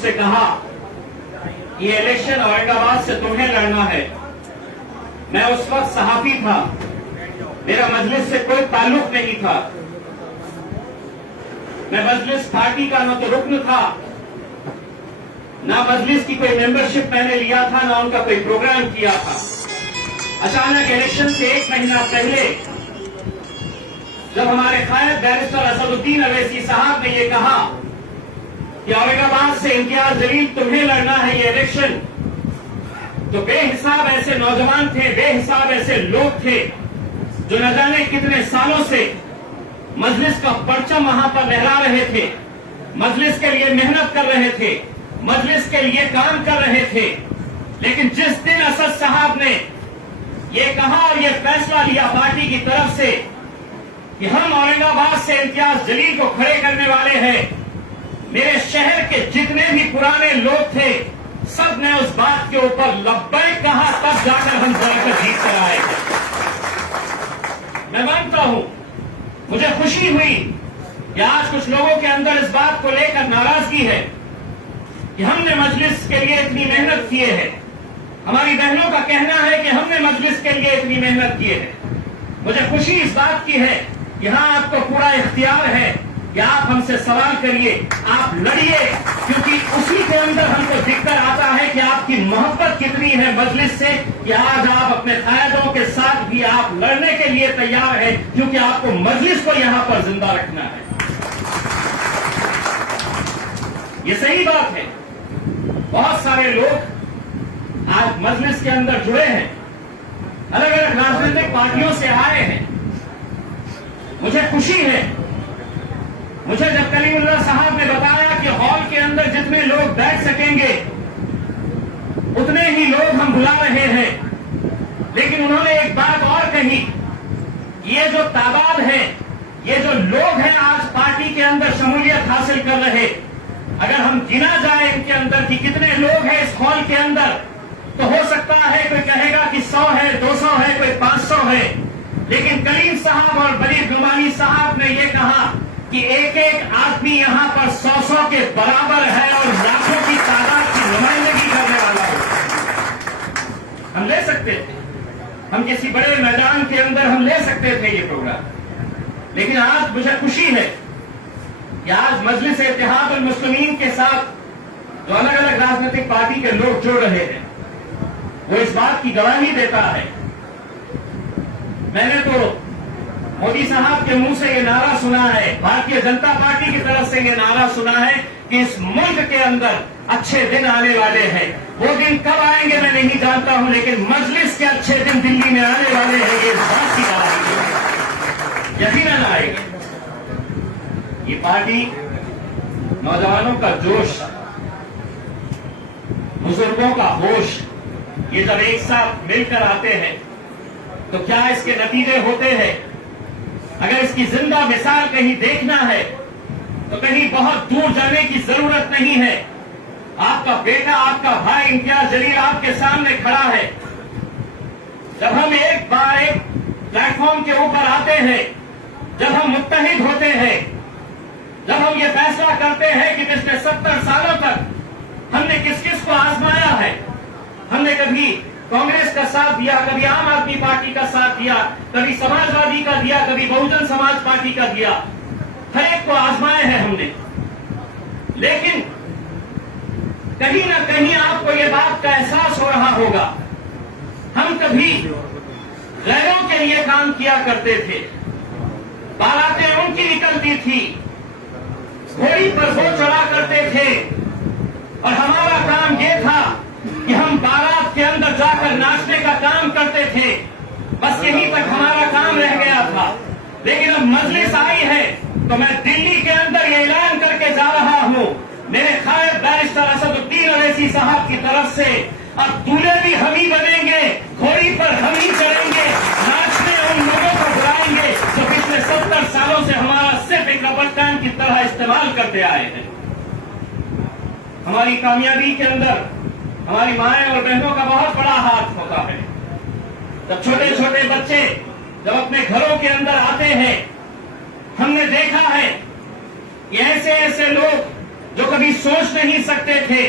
मुझसे कहा ये इलेक्शन औरंगाबाद से तुम्हें लड़ना है। मैं उस वक्त सहाफी था, मेरा मजलिस से कोई ताल्लुक नहीं था। मैं मजलिस पार्टी का न तो रुकन था, ना मजलिस की कोई मेंबरशिप मैंने लिया था, ना उनका कोई प्रोग्राम किया था। अचानक इलेक्शन से 1 महीना पहले जब हमारे कायद बैरिस्टर असदुद्दीन अवैसी साहब ने ये कहा कि औरंगाबाद से इम्तियाज जलील तुम्हें लड़ना है ये इलेक्शन, तो बेहिसाब ऐसे नौजवान थे, बेहिसाब ऐसे लोग थे जो न जाने कितने सालों से मजलिस का परचम वहां पर लहरा रहे थे, मजलिस के लिए मेहनत कर रहे थे, मजलिस के लिए काम कर रहे थे। लेकिन जिस दिन असद साहब ने ये कहा और ये फैसला लिया पार्टी की तरफ से कि हम औरंगाबाद से इम्तियाज जलील को खड़े करने वाले हैं, मेरे शहर के जितने भी पुराने लोग थे सब ने उस बात के ऊपर लब्बैक कहा, तब जाकर हम जाकर जीत कर आए। मैं मानता हूं, मुझे खुशी हुई कि आज कुछ लोगों के अंदर इस बात को लेकर नाराजगी है कि हमने मजलिस के लिए इतनी मेहनत की है। हमारी बहनों का कहना है कि हमने मजलिस के लिए इतनी मेहनत की है। मुझे खुशी इस बात की है कि हाँ, आपको पूरा इख्तियार है कि आप हमसे सवाल करिए, आप लड़िए, क्योंकि उसी के अंदर हमको दिखकर आता है कि आपकी मोहब्बत कितनी है मजलिस से कि आज आप अपने कायदों के साथ भी आप लड़ने के लिए तैयार हैं, क्योंकि आपको मजलिस को यहां पर जिंदा रखना है। ये सही बात है। बहुत सारे लोग आज मजलिस के अंदर जुड़े हैं, अलग अलग राजनीतिक पार्टियों से आए हैं। मुझे खुशी है, मुझे जब कलीमुल्लाह साहब ने बताया कि हॉल के अंदर जितने लोग बैठ सकेंगे उतने ही लोग हम बुला रहे हैं, लेकिन उन्होंने एक बात और कही, ये जो तादाद है, ये जो लोग हैं आज पार्टी के अंदर शमूलियत हासिल कर रहे, अगर हम गिना जाए इनके अंदर कि कितने लोग हैं इस हॉल के अंदर, तो हो सकता है कोई कहेगा कि 100 है, 200 है, कोई 500 है। लेकिन कलीम साहब और बलीग नुमानी साहब ने यह कहा कि एक एक आदमी यहां पर 100 के बराबर है और लाखों की तादाद की नुमाइंदगी करने वाला है। हम ले सकते थे, हम किसी बड़े मैदान के अंदर हम ले सकते थे ये प्रोग्राम, लेकिन आज मुझे खुशी है कि आज मजलिस इत्तेहादुल मुस्लिमीन के साथ जो अलग अलग राजनीतिक पार्टी के लोग जुड़ रहे हैं वो इस बात की गवाही देता है। मैंने तो मोदी साहब के मुंह से ये नारा सुना है, भारतीय जनता पार्टी की तरफ से ये नारा सुना है कि इस मुल्क के अंदर अच्छे दिन आने वाले हैं। वो दिन कब आएंगे मैं नहीं जानता हूं, लेकिन मजलिस के अच्छे दिन दिल्ली में आने वाले हैं, ये इस बात की गवाही है। यकीनन आएंगे। ये पार्टी नौजवानों का जोश, बुजुर्गों का होश, ये जब एक साथ मिलकर आते हैं तो क्या इसके नतीजे होते हैं। अगर इसकी जिंदा मिसाल कहीं देखना है तो कहीं बहुत दूर जाने की जरूरत नहीं है। आपका बेटा, आपका भाई इम्तियाज जलील आपके सामने खड़ा है। जब हम एक बार एक प्लेटफॉर्म के ऊपर आते हैं, जब हम मुत्तहिद होते हैं, जब हम ये फैसला करते हैं कि पिछले 70 सालों तक हमने किस किस को आजमाया है, हमने कभी कांग्रेस का साथ दिया, कभी आम आदमी पार्टी का साथ दिया, कभी समाजवादी का दिया, कभी बहुजन समाज पार्टी का दिया, हर एक को आजमाए हैं हमने। लेकिन कहीं ना कहीं आपको ये बात का एहसास हो रहा होगा, हम कभी गैरों के लिए काम किया करते थे, बारातें उनकी निकलती थी, घोड़ी पर वो चढ़ा करते थे और हमारा काम ये था कि हम बारात के अंदर जाकर नाचने का काम करते थे। बस यहीं तक हमारा काम रह गया था। लेकिन अब मजलिस आई है तो मैं दिल्ली के अंदर ये ऐलान करके जा रहा हूं, मेरे कायद बैरिस्टर असदुद्दीन अवैसी साहब की तरफ से, अब दूल्हे भी हम ही बनेंगे, घोड़ी पर हम ही चढ़ेंगे, नाचने उन लोगों को बुलाएंगे जो पिछले 70 सालों से हमारा सिर्फ एक रबर स्टैंड की तरह इस्तेमाल करते आए हैं। हमारी कामयाबी के अंदर हमारी माएं और बहनों का बहुत बड़ा हाथ होता है। जब छोटे छोटे बच्चे जब अपने घरों के अंदर आते हैं, हमने देखा है कि ऐसे ऐसे लोग जो कभी सोच नहीं सकते थे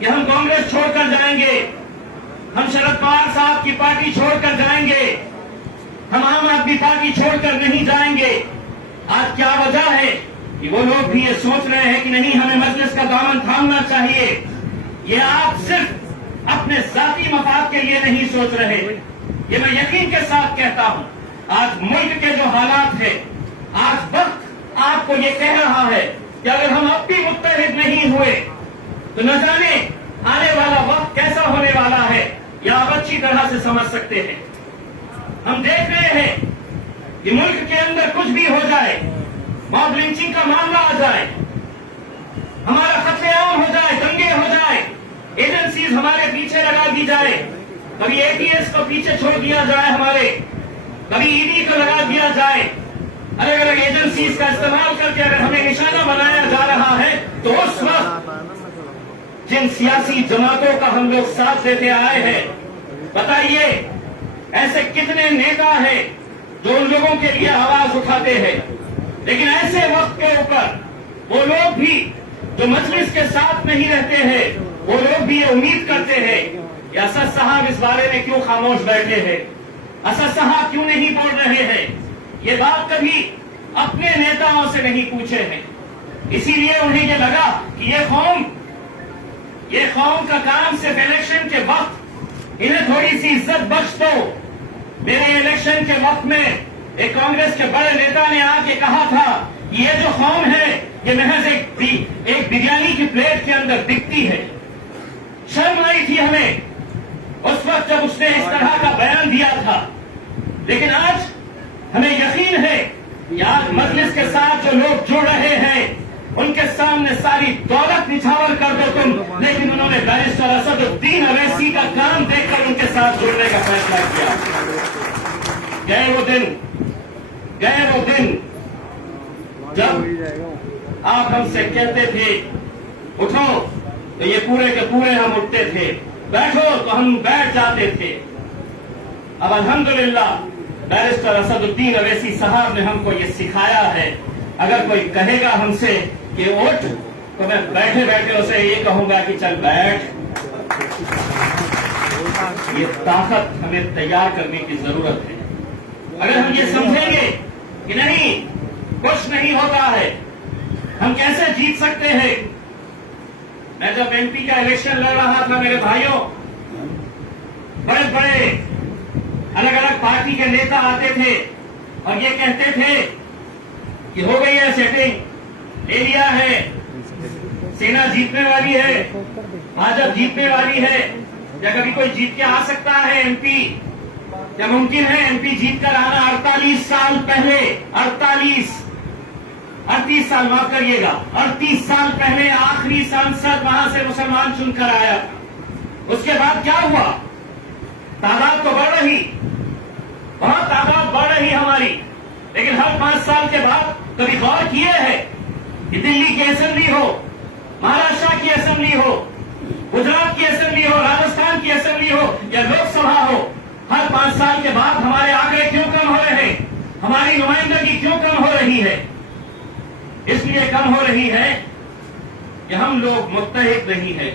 कि हम कांग्रेस छोड़कर जाएंगे, हम शरद पवार साहब की पार्टी छोड़कर जाएंगे, हम आम आदमी पार्टी छोड़कर नहीं जाएंगे। आज क्या वजह है कि वो लोग भी ये सोच रहे हैं कि नहीं, हमें मजलिस का दामन थामना चाहिए। ये आप सिर्फ अपने जाती मफाद के लिए नहीं सोच रहे, ये मैं यकीन के साथ कहता हूं। आज मुल्क के जो हालात है, आज वक्त आपको ये कह रहा है कि अगर हम अब भी मुत्तहिद नहीं हुए तो न जाने आने वाला वक्त कैसा होने वाला है, या आप अच्छी तरह से समझ सकते हैं। हम देख रहे हैं कि मुल्क के अंदर कुछ भी हो जाए, मॉब लिंचिंग का मामला आ जाए, हमारा कत्लेआम हो जाए, दंगे हो जाए, एजेंसीज हमारे पीछे लगा दी जाए, कभी एटीएस को पीछे छोड़ दिया जाए हमारे, कभी ईडी को लगा दिया जाए, अलग अलग एजेंसीज का इस्तेमाल करके अगर हमें निशाना बनाया जा रहा है, तो उस वक्त जिन सियासी जमातों का हम लोग साथ देते आए हैं, बताइए ऐसे कितने नेता हैं जो उन लोगों के लिए आवाज उठाते हैं। लेकिन ऐसे वक्त के ऊपर वो लोग भी जो मजलिस के साथ नहीं रहते हैं, वो लोग भी ये उम्मीद करते हैं कि असद साहब इस बारे में क्यों खामोश बैठे हैं, असद साहब क्यों नहीं बोल रहे हैं। ये बात कभी अपने नेताओं से नहीं पूछे हैं, इसीलिए उन्हें ये लगा कि ये कौम का काम सिर्फ इलेक्शन के वक्त इन्हें थोड़ी सी इज्जत बख्श दो। मेरे इलेक्शन के वक्त में एक कांग्रेस के बड़े नेता ने आके कहा था कि ये जो कौम है ये महज एक बिरयानी की प्लेट के अंदर दिखती है। शर्म आई थी हमें उस वक्त जब उसने इस तरह का बयान दिया था, लेकिन आज हमें यकीन है कि आज मजलिस के साथ जो लोग जुड़ रहे हैं उनके सामने सारी दौलत निछावर कर दो तुम, लेकिन उन्होंने बैरिस्टर असदुद्दीन अवैसी का काम देखकर उनके साथ जुड़ने का फैसला किया। गए वो दिन जब आप हमसे कहते थे उठो तो ये पूरे के पूरे हम उठते थे, बैठो तो हम बैठ जाते थे। अब अल्हम्दुलिल्लाह बैरिस्टर असदुद्दीन अवैसी साहब ने हमको ये सिखाया है। अगर कोई कहेगा हमसे कि उठ, तो मैं बैठे बैठे उसे ये कहूंगा कि चल बैठ। ये ताकत हमें तैयार करने की जरूरत है। अगर हम ये समझेंगे कि नहीं कुछ नहीं होता है, हम कैसे जीत सकते हैं। मैं जब एमपी का इलेक्शन लड़ रहा था मेरे भाइयों, बड़े बड़े अलग अलग पार्टी के नेता आते थे और ये कहते थे कि हो गई है सेटिंग, ले लिया है, सेना जीतने वाली है, भाजपा जीतने वाली है, या कभी कोई जीत के आ सकता है एमपी, क्या मुमकिन है एमपी जीत कर आना। 48 साल पहले 38 साल माफ करिएगा, 38 साल पहले आखिरी सांसद वहां से मुसलमान चुनकर आया। उसके बाद क्या हुआ, तादाद तो बढ़ रही, बहुत तादाद बढ़ रही हमारी, लेकिन हर 5 साल के बाद कभी गौर किए हैं कि दिल्ली की असेंबली हो, महाराष्ट्र की असेंबली हो, गुजरात की असेंबली हो, राजस्थान की असेंबली हो या लोकसभा हो, हर 5 साल के बाद हमारे आंकड़े क्यों कम हो रहे हैं, हमारी नुमाइंदगी क्यों कम हो रही है। इसलिए कम हो रही है कि हम लोग मुत्तहिद नहीं है,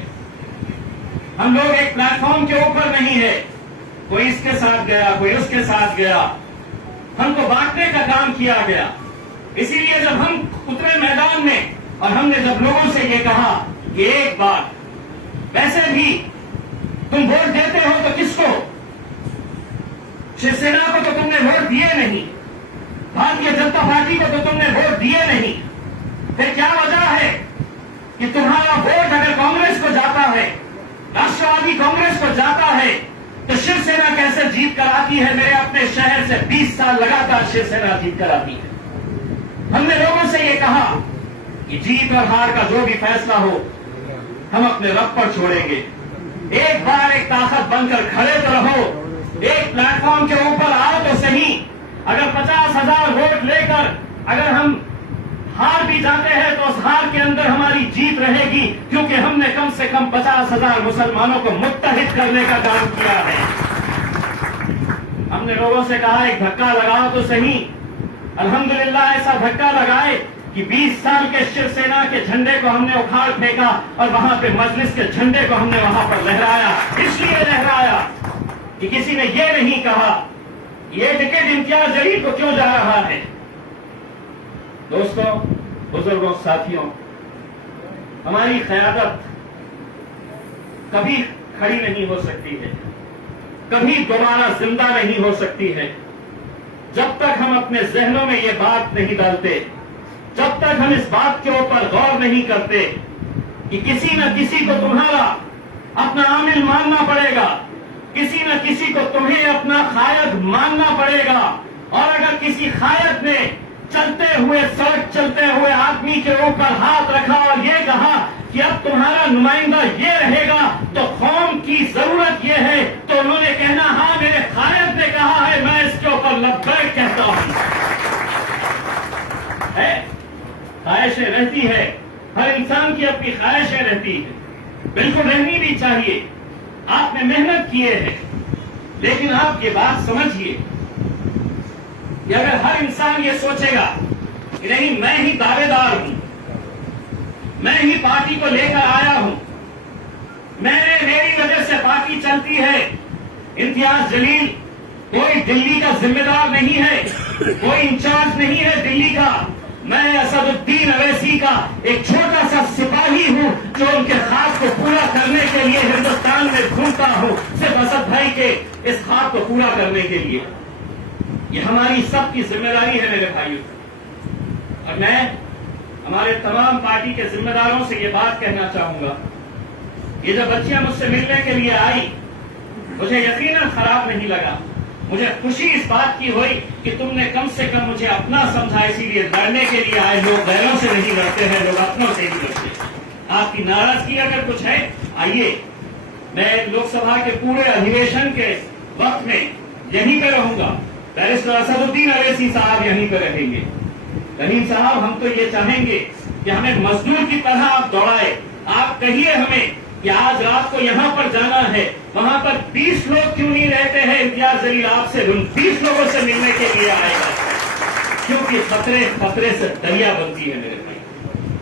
हम लोग एक प्लेटफॉर्म के ऊपर नहीं है। कोई इसके साथ गया, कोई उसके साथ गया, हमको बांटने का काम किया गया। इसीलिए जब हम उतरे मैदान में और हमने जब लोगों से ये कहा कि एक बार वैसे भी तुम वोट देते हो तो किसको, शिवसेना को तो तुमने वोट दिए नहीं, भारतीय जनता पार्टी को तो तुमने वोट दिए नहीं, फिर क्या वजह है कि तुम्हारा वोट अगर कांग्रेस को जाता है, राष्ट्रवादी कांग्रेस को जाता है, तो शिवसेना कैसे जीत कर आती है। मेरे अपने शहर से 20 साल लगातार शिवसेना जीत कर आती है। हमने लोगों से ये कहा कि जीत और हार का जो भी फैसला हो हम अपने रब पर छोड़ेंगे। एक बार एक ताकत बनकर खड़े तो रहो, एक प्लेटफॉर्म के ऊपर आओ तो सही। अगर 50,000 वोट लेकर अगर हम हार भी जाते हैं तो उस हार के अंदर हमारी जीत रहेगी, क्योंकि हमने कम से कम 50,000 मुसलमानों को मुत्तहिद करने का काम किया है। हमने लोगों से कहा एक धक्का लगाओ तो सही। अल्हम्दुलिल्लाह ऐसा धक्का लगाए کہ 20 سال کے شیو سینا کے جھنڈے کو ہم نے اکھاڑ پھینکا اور وہاں پہ مجلس کے جھنڈے کو ہم نے وہاں پر لہرایا. اس لیے لہرایا کہ کسی نے یہ نہیں کہا یہ ٹکٹ امتیاز جلیل کو کیوں جا رہا ہے. دوستوں، بزرگوں، ساتھیوں، ہماری قیادت کبھی کھڑی نہیں ہو سکتی ہے، کبھی دوبارہ زندہ نہیں ہو سکتی ہے جب تک ہم اپنے ذہنوں میں یہ بات نہیں ڈالتے، جب تک ہم اس بات کے اوپر غور نہیں کرتے کہ کسی نہ کسی کو تمہارا اپنا عامل ماننا پڑے گا، کسی نہ کسی کو تمہیں اپنا قائد ماننا پڑے گا. اور اگر کسی قائد نے چلتے ہوئے سڑک چلتے ہوئے آدمی کے اوپر ہاتھ رکھا اور یہ کہا کہ اب تمہارا نمائندہ یہ رہے گا تو قوم کی ضرورت یہ ہے، تو انہوں نے کہنا ہاں میرے قائد نے کہا ہے، میں اس کے اوپر لبیک کہتا ہوں. خواہشیں رہتی ہے، ہر انسان کی اپنی خواہشیں رہتی ہیں، بالکل رہنی بھی چاہیے. آپ نے محنت کیے ہیں، لیکن آپ یہ بات سمجھیے کہ اگر ہر انسان یہ سوچے گا کہ نہیں میں ہی دعوے دار ہوں، میں ہی پارٹی کو لے کر آیا ہوں، میری وجہ سے پارٹی چلتی ہے، امتیاز جلیل کوئی دلی کا ذمہ دار نہیں ہے، کوئی انچارج نہیں ہے دلی کا، میں اسد الدین اویسی کا ایک چھوٹا سا سپاہی ہوں جو ان کے خواب کو پورا کرنے کے لیے ہندوستان میں گھومتا ہوں، صرف اسد بھائی کے اس خواب کو پورا کرنے کے لیے. یہ ہماری سب کی ذمہ داری ہے میرے بھائیوں. اور میں ہمارے تمام پارٹی کے ذمہ داروں سے یہ بات کہنا چاہوں گا، یہ جب بچیاں مجھ سے ملنے کے لیے آئی مجھے یقیناً خراب نہیں لگا، مجھے خوشی اس بات کی ہوئی کہ تم نے کم سے کم مجھے اپنا سمجھا، اسی لیے لڑنے کے لیے آئے. لوگ غیروں سے نہیں لڑتے ہیں، لوگ اپنوں سے ہی لڑتے ہیں. آپ کی ناراضگی اگر کچھ ہے آئیے، میں لوک سبھا کے پورے ادھیویشن کے وقت میں یہیں پہ رہوں گا. بیرسٹر اسد الدین اویسی صاحب یہیں پہ رہیں گے. رحیم صاحب ہم تو یہ چاہیں گے کہ ہمیں مزدور کی طرح آپ دوڑائے. آپ کہیے ہمیں کہ آج رات کو یہاں پر جانا ہے، وہاں پر 20 لوگ کیوں نہیں رہتے ہیں، امتیاز جلیل آپ سے ان 20 لوگوں سے ملنے کے لیے آئے گا، کیونکہ خطرے سے دریا بنتی ہے میرے بھائی.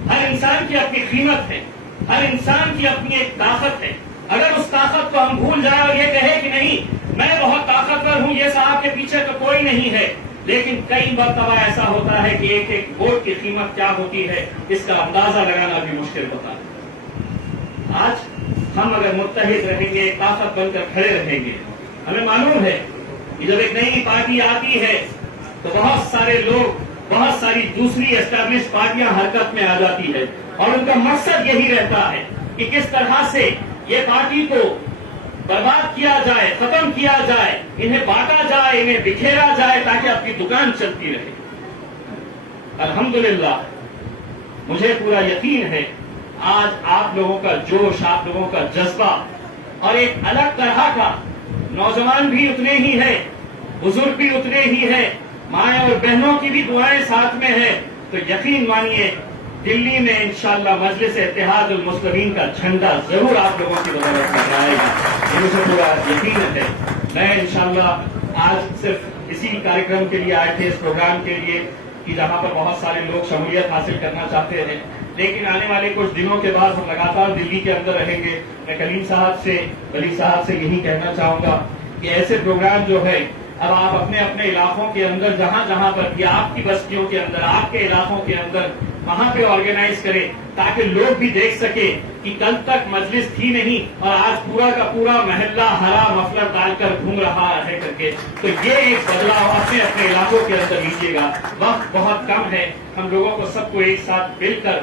ہر انسان کی اپنی قیمت ہے، ہر انسان کی اپنی ایک طاقت ہے. اگر اس طاقت کو ہم بھول جائیں اور یہ کہے کہ نہیں میں بہت طاقتور ہوں، یہ صاحب کے پیچھے تو کوئی نہیں ہے، لیکن کئی مرتبہ ایسا ہوتا ہے کہ ایک ایک ووٹ کی قیمت کیا ہوتی ہے اس کا اندازہ لگانا بھی مشکل ہوتا ہے. آج ہم اگر متحد رہیں گے، طاقت بن کر کھڑے رہیں گے، ہمیں معلوم ہے کہ جب ایک نئی پارٹی آتی ہے تو بہت سارے لوگ، بہت ساری دوسری اسٹیبلش پارٹیاں حرکت میں آ جاتی ہے، اور ان کا مقصد یہی رہتا ہے کہ کس طرح سے یہ پارٹی کو برباد کیا جائے، ختم کیا جائے، انہیں بانٹا جائے، انہیں بکھیرا جائے تاکہ آپ کی دکان چلتی رہے. الحمدللہ مجھے پورا یقین ہے آج آپ لوگوں کا جوش، آپ لوگوں کا جذبہ اور ایک الگ طرح کا، نوجوان بھی اتنے ہی ہے، بزرگ بھی اتنے ہی ہے، مائیں اور بہنوں کی بھی دعائیں ساتھ میں ہے، تو یقین مانیے دلی میں انشاءاللہ مجلس اتحاد المسلمین کا جھنڈا ضرور آپ لوگوں کی بدولت میں آئے گا، یہ مجھے پورا یقین ہے. میں انشاءاللہ آج صرف اسی کارکرم کے لیے آئے تھے، اس پروگرام کے لیے کہ جہاں پر بہت سارے لوگ شمولیت حاصل کرنا چاہتے ہیں، لیکن آنے والے کچھ دنوں کے بعد ہم لگاتار دلی کے اندر رہیں گے. میں کلیم صاحب سے، ولی صاحب سے یہی کہنا چاہوں گا کہ ایسے پروگرام جو ہے اب آپ اپنے اپنے علاقوں کے اندر جہاں جہاں پر یا آپ کی بستیوں کے اندر، آپ کے علاقوں کے اندر وہاں پہ آرگنائز کریں تاکہ لوگ بھی دیکھ سکے کہ کل تک مجلس تھی نہیں اور آج پورا کا پورا محلہ ہرا مفلر ڈال کر گھوم رہا ہے کر کے. تو یہ ایک بدلاؤ اپنے اپنے علاقوں کے اندر لیجیے گا. وقت بہت کم ہے، ہم لوگوں کو سب کو ایک ساتھ مل کر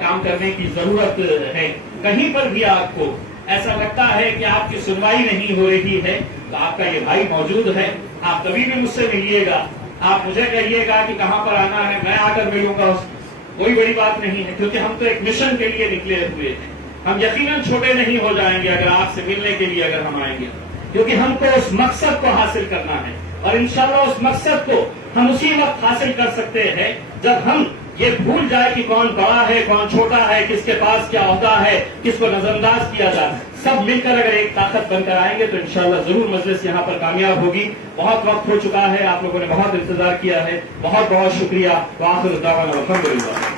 کام کرنے کی ضرورت ہے. کہیں پر بھی آپ کو ایسا لگتا ہے کہ آپ کی سنوائی نہیں ہو رہی ہے تو آپ کا یہ بھائی موجود ہے، آپ کبھی بھی مجھ سے ملیے گا، آپ مجھے کہیے گا کہ کہاں پر آنا ہے، میں آ کر ملوں گا. کوئی بڑی بات نہیں ہے، کیونکہ ہم تو ایک مشن کے لیے نکلے ہوئے ہیں. ہم یقیناً چھوٹے نہیں ہو جائیں گے اگر آپ سے ملنے کے لیے اگر ہم آئیں گے، کیونکہ ہم کو اس مقصد کو حاصل کرنا ہے، اور انشاءاللہ اس مقصد کو ہم اسی وقت حاصل کر سکتے ہیں جب ہم یہ بھول جائے کہ کون بڑا ہے کون چھوٹا ہے، کس کے پاس کیا عہدہ ہے، کس کو نظر انداز کیا جائے، سب مل کر اگر ایک طاقت بن کر آئیں گے تو انشاءاللہ ضرور مجلس یہاں پر کامیاب ہوگی۔ بہت وقت ہو چکا ہے، آپ لوگوں نے بہت انتظار کیا ہے، بہت بہت شکریہ۔ وآخر دعوانا الحمدللہ۔